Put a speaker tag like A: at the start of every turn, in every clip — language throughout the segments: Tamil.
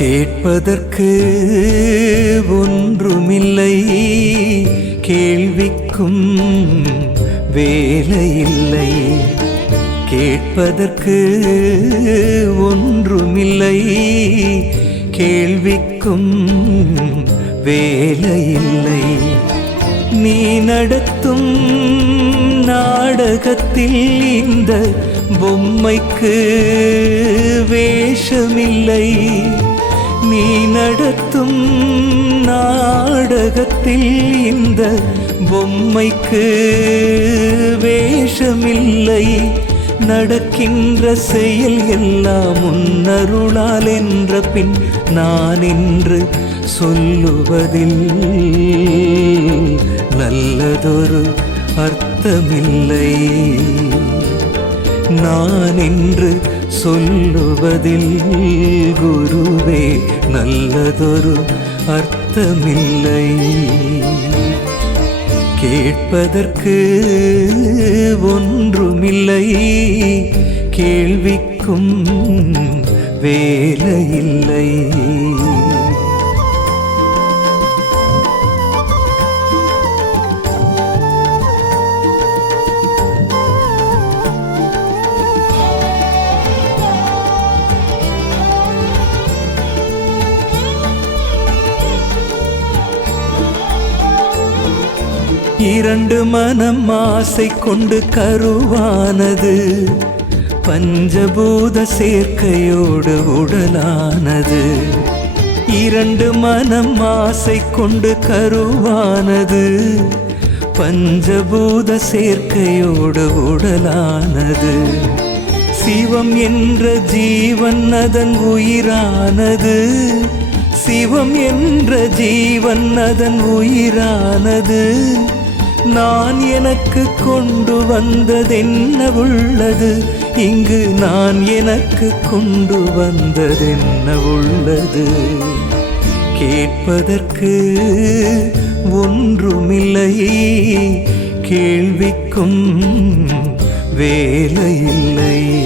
A: கேட்பதற்கு ஒன்றுமில்லை. கேள்விக்கும் வேலையில்லை. கேட்பதற்கு ஒன்றுமில்லை. கேள்விக்கும் வேலையில்லை. நீ நடத்தும் நாடகத்தில் இந்த பொம்மைக்கு வேஷமில்லை. நீ நடத்தும் நாடகத்தில் இந்த பொம்மைக்கு வேஷமில்லை. நடக்கின்ற செயல் எல்லாம் உன்னருளால் என்ற பின் நான் என்று சொல்லுவதில் நல்லதொரு அர்த்தமில்லை. நான் என்று சொல்லுவதில் குருவே நல்லதொரு அர்த்தமில்லை. கேட்பதற்கு ஒன்றுமில்லை கேள்விக்கும் வேலையில்லை. இரண்டு மனம் ஆசை கொண்டு கருவானது பஞ்சபூத சேர்க்கையோடு உடலானது. இரண்டு மனம் ஆசை கொண்டு கருவானது பஞ்சபூத சேர்க்கையோடு உடலானது. சிவம் என்ற ஜீவன் அதன் உயிரானது சிவம் என்ற ஜீவன் அதன் உயிரானது. நான் எனக்கு கொண்டு வந்ததென்ன உள்ளது? இங்கு நான் எனக்கு கொண்டு வந்ததென்ன உள்ளது? கேட்பதற்கு ஒன்றுமில்லை. கேள்விக்கும் வேலையில்லை.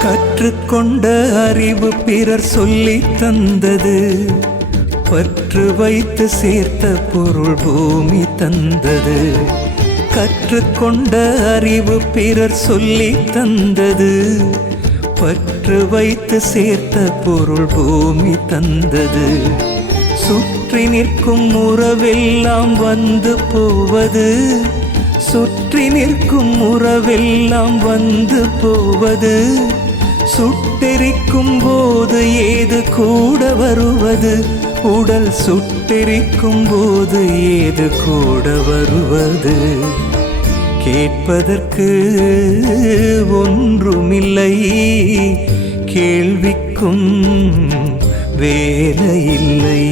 A: கற்றுக்கொண்ட அறிவு பிறர் சொல்லி தந்தது. பற்று வைத்து சேர்த்த பொருள் பூமி தந்தது. கற்றுக்கொண்ட அறிவு பிறர் சொல்லி தந்தது. பற்று வைத்து சேர்த்த பொருள் பூமி தந்தது. சுற்றி நிற்கும் உறவெல்லாம் வந்து போவது. சுற்றி நிற்கும் உறவெல்லாம் வந்து போவது. சுட்டெரிக்கும் போது ஏது கூட வருவது? உடல் சுட்டெரிக்கும் போது ஏது கூட வருவது? கேட்பதற்கு ஒன்றுமில்லை. கேள்விக்கும் வேலையில்லை.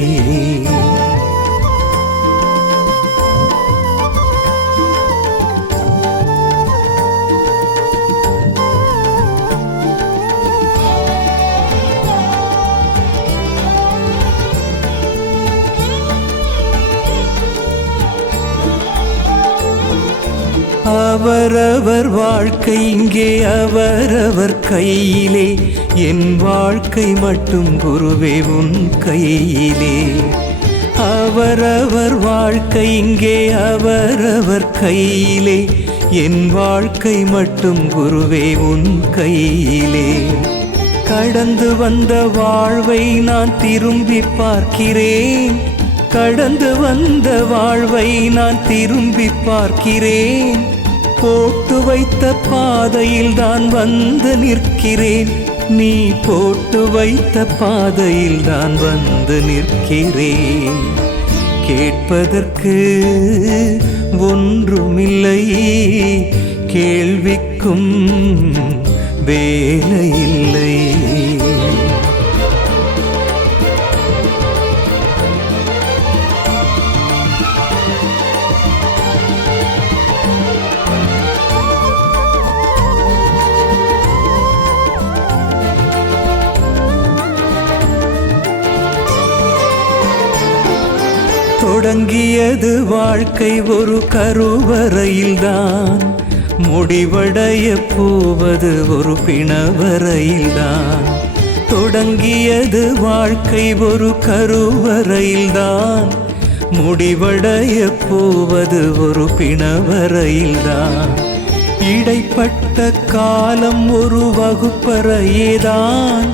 A: அவரவர் வாழ்க்கை இங்கே அவரவர் கையிலே. என் வாழ்க்கை மட்டும் குருவே உன் கையிலே. அவரவர் வாழ்க்கை இங்கே அவரவர் கையிலே. என் வாழ்க்கை மட்டும் குருவே உன் கையிலே. கடந்து வந்த வாழ்வை நான் திரும்பி பார்க்கிறேன். கடந்து வந்த வாழ்வை நான் திரும்பி பார்க்கிறேன். போட்டு வைத்த பாதையில் தான் வந்து நிற்கிறேன். நீ போட்டு வைத்த பாதையில் தான் வந்து நிற்கிறேன். கேட்பதற்கு ஒன்றுமில்லை. கேள்விக்கும் வேலையில்லை. தொடங்கியது வாழ்க்கை ஒரு கருவறையில்தான். முடிவடைய போவது ஒரு பிணவரையில்தான். தொடங்கியது வாழ்க்கை ஒரு கருவறையில்தான். முடிவடைய போவது ஒரு பிணவரையில்தான். இடைப்பட்ட காலம் ஒரு வகுப்பறையேதான்.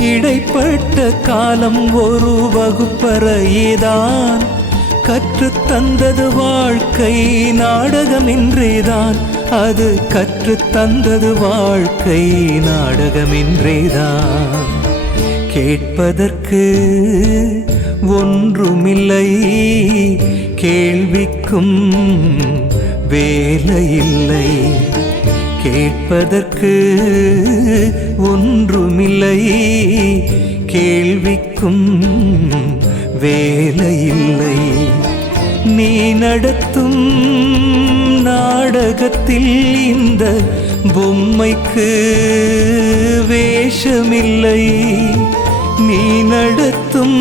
A: இடைப்பட்ட காலம் ஒரு வகுப்பறையேதான். கற்றுத் தந்தது வாழ்க்கை நாடகமின்றேதான். அது கற்றுத் தந்தது வாழ்க்கை நாடகமின்றேதான். கேட்பதற்கு ஒன்றுமில்லை கேள்விக்கும் வேலையில்லை. கேட்பதற்கு ஒன்றுமில்லை கேள்விக்கும் வேலையில்லை. நீ நடத்தும் நாடகத்தில் இந்த பொம்மைக்கு வேஷமில்லை. நீ நடத்தும்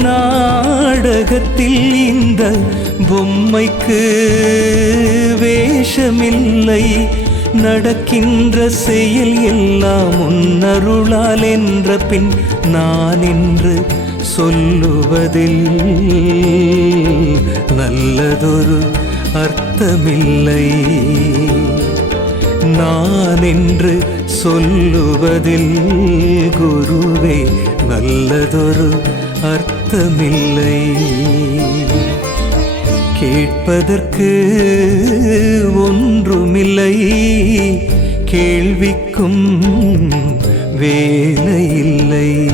A: நாடகத்தில் இந்த பொம்மைக்கு வேஷமில்லை. நடக்கின்ற செயல் எல்லாம் உன்னருளால் என்ற பின் நான் என்று சொல்லுவதில் நல்லதொரு அர்த்தமில்லை. நான் என்று சொல்லுவதில் குருவே நல்லதொரு அர்த்தமில்லை. கேட்பதற்கு ஒன்றுமில்லை. கேள்விக்கும் வேலையில்லை.